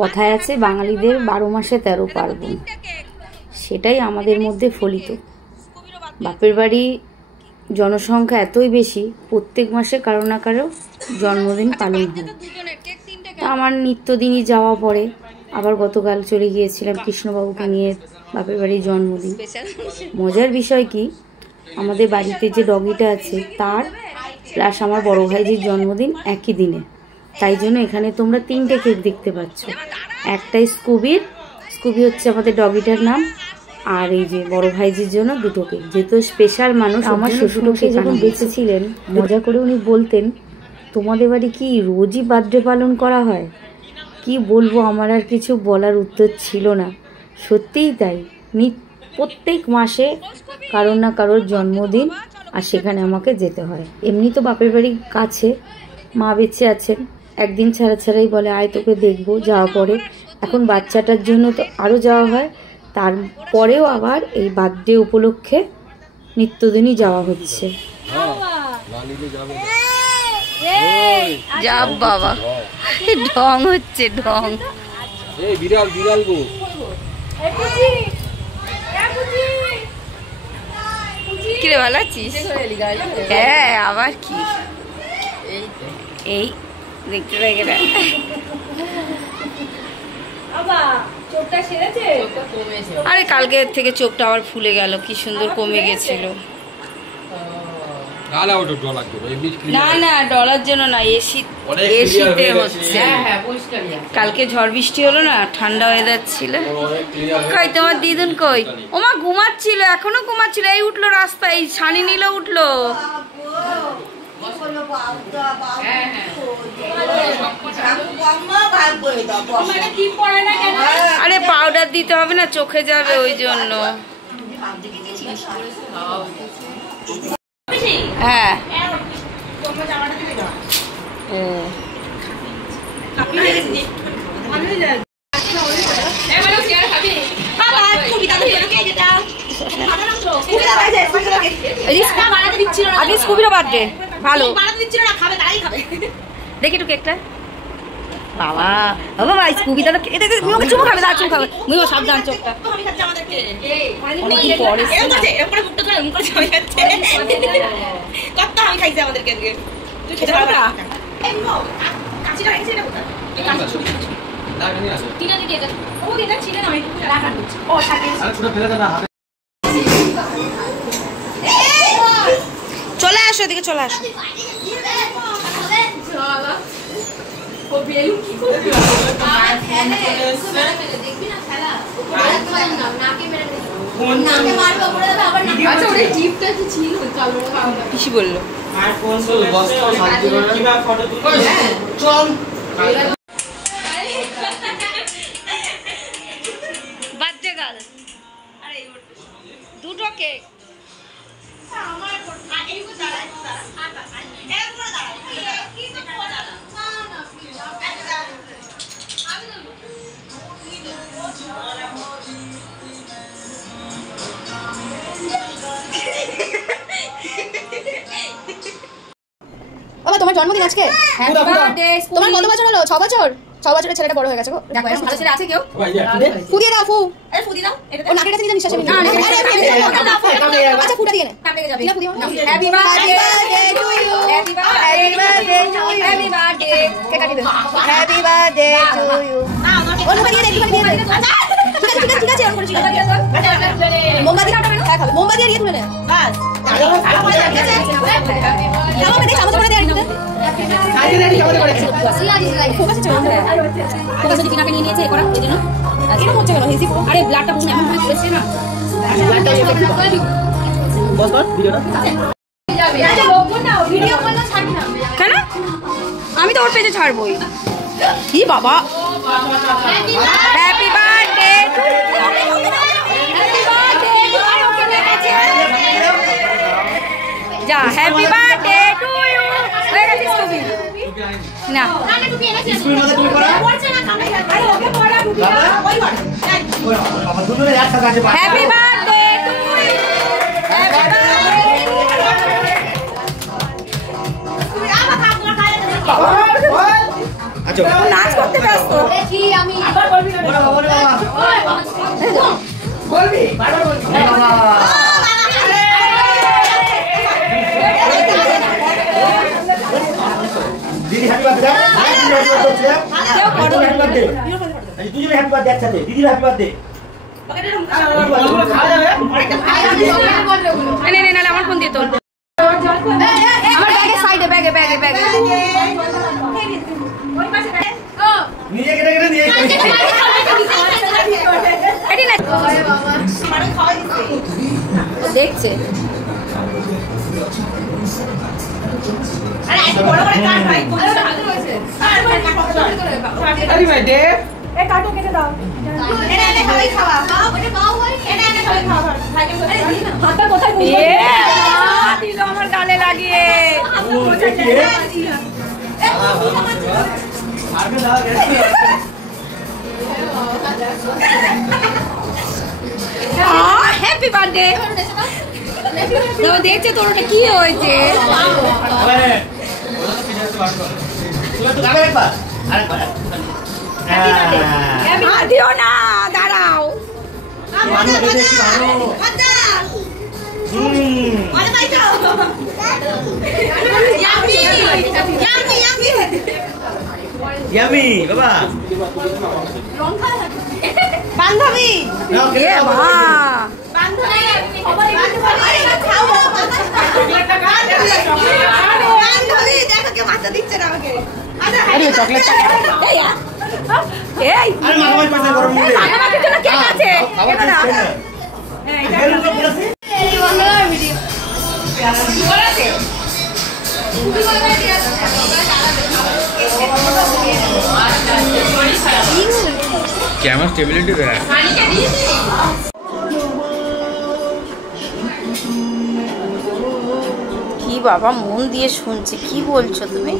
কথায় আছে বাঙালিদের 12 মাসে 13 পার্বণ, সেটাই আমাদের মধ্যে ফলিত। বাপের বাড়ি জনসংখ্যা এতই বেশি, প্রত্যেক মাসে কারো না কারো জন্মদিন পালন হয়। তা আমার নিত্যদিনই যাওয়া পড়ে। আবার গতকাল চলে গিয়েছিলাম কৃষ্ণবাবুকে নিয়ে বাপের বাড়ির জন্মদিন। মজার বিষয় কি, আমাদের বাড়িতে যে ডগিটা আছে তার প্লাস আমার বড় ভাইজির জন্মদিন একই দিনে। তাই জন্য এখানে তোমরা 3টে কেক দেখতে পাচ্ছ। একটাই স্কুবি হচ্ছে আমাদের ডগিটার নাম, আর এই যে বড় ভাইজির জন্য 2টো কেক। যেহেতু স্পেশাল মানুষ, আমার শ্বশুরকে যখন বেঁচে ছিলেন মজা করে উনি বলতেন, তোমাদের বাড়ি কি রোজই বার্থডে পালন করা হয়? কি বলবো, আমার আর কিছু বলার উত্তর ছিল না। সত্যিই তাই, প্রত্যেক মাসে কারোর না কারোর জন্মদিন, আর সেখানে আমাকে যেতে হয়। এমনি তো বাপের বাড়ির কাছে, মা বেঁচে আছেন, একদিন ছাড়া ছাড়াই বলে আয় তোকে দেখবো। যাওয়া পরে এখন বাচ্চাটার জন্য তো আরও যাওয়া হয়, তারপরেও আবার এই বার্থডে উপলক্ষে নিত্যদিনই যাওয়া হচ্ছে। যা বাবা, ঢং হচ্ছে ঢং। বিড়াল বিড়াল গো, কিরে ভালো আছিস? হ্যাঁ, আবার কি এই দেখতে দেখে আরে কালকে থেকে চোখটা আবার ফুলে গেল, কি সুন্দর কমে গেছিল। না না, ডলার জন্য না, এসিতে হচ্ছে। কালকে ঝড় বৃষ্টি হলো না, ঠান্ডা ওয়েদার ছিল। কই তোমার দিদুন কই? ওমা ঘুমাচ্ছিল, এখনো ঘুমাচ্ছিল। এই উঠলো রাস্তায়, এই ছানি নিল উঠলো। আরে পাউডার দিতে হবে না, চোখে যাবে ওই জন্য। হ্যাঁ স্কুবিরও বার্থডে ভালো দেখি একটু কেকটা। বাবা বাবা স্কুবি দাদা চুমো খাবে, দাদা চুমো খাবে। মুই সাবধান, চোখটা চলে আসো, এদিকে চলে আসো। পিসি বললো বার্থডে গার্ল 2টো কেক। বাবা তোমার জন্মদিন আজকে? তোমার কত বছর হলো? 6 বছর? 6 বছরের ছেলেটা বড় হয়ে গেছে গো। দেখো ভালো ছেলে আছে কেউ? ফু দিয়ে দাও, ফু। আরে ফু দিয়ে দাও। ও নাকের কাছে নিয়ে নিঃশ্বাস নিয়ে। আচ্ছা ফুটা দিয়ে নে। কাটে যাবে। না ফু দিও। Happy birthday to you. Happy birthday to you. Happy birthday. Cake কাটি দাও। Happy birthday to you. ওর মুখে দিয়ে দে, একটু দিয়ে দে। আচ্ছা ঠিক আছে, ওর মুখে দিয়ে দে। মোমবাতি কাটো না? হ্যাঁ খাবে। মোমবাতি দিয়ে তুলে নে। বাস। যাও মেয়ে চামচ করে দে আর একটু। আজকে দেখি কেমন করেছে। ফোকাসে চলে যায়। ফোকাসে দিনাকে নিয়ে নিয়েছে করা এজন্য। আচ্ছা হচ্ছে কেন হেসি পুরো। আরে ব্লাডটা পুরো এমন ভাবে করেছে না। ব্লাডটা বস বস ভিডিওটা যাবে। আরে লোক না ভিডিও করলে ছাড়বি না কেন? আমি তো ওর পেজে ছাড়বই। কি বাবা, হ্যাপি বার্থডে টু ইউ। যা হ্যাপি বার্থডে টু ইউ হয়ে গেছে স্কুবি না স্কুবির মধ্যে তুমি পড়া পড়ছে না কামে আরে ওকে পড়া ঢুকি না ওই বাড়ি আমার দুজনে একসাথে আছে happy birthday to you happy birthday তুমি আবার খাওয়া খাইলে নাচো। নাচ করতে ব্যস্ত। বলবি বারবার বলবি। দিদি হ্যাপি বার্থডে। Happy birthday. দুজনে হ্যাপি বার্থডে একসাথে। দিদি হ্যাপি বার্থডে। খাওয়া যাবে? নে আমার ফোন দিয়ে তোল। আমার ব্যাগে সাইডে ব্যাগে নিয়ে কেটে নিয়ে দেখছে আমার গালে লাগিয়ে হ্যাপি বার্থডে। দেখছে তোর ওটা কি হয়েছে। দিও না, দাঁড়াও। ইয়ামি বাবা বান্ধবী দেখো কে বাচ্চা দিচ্ছে না আমাকে। कैमरा स्टेबिलिटी पे है। কি বাবা মন দিয়ে শুনছি, কি বলছো তুমি?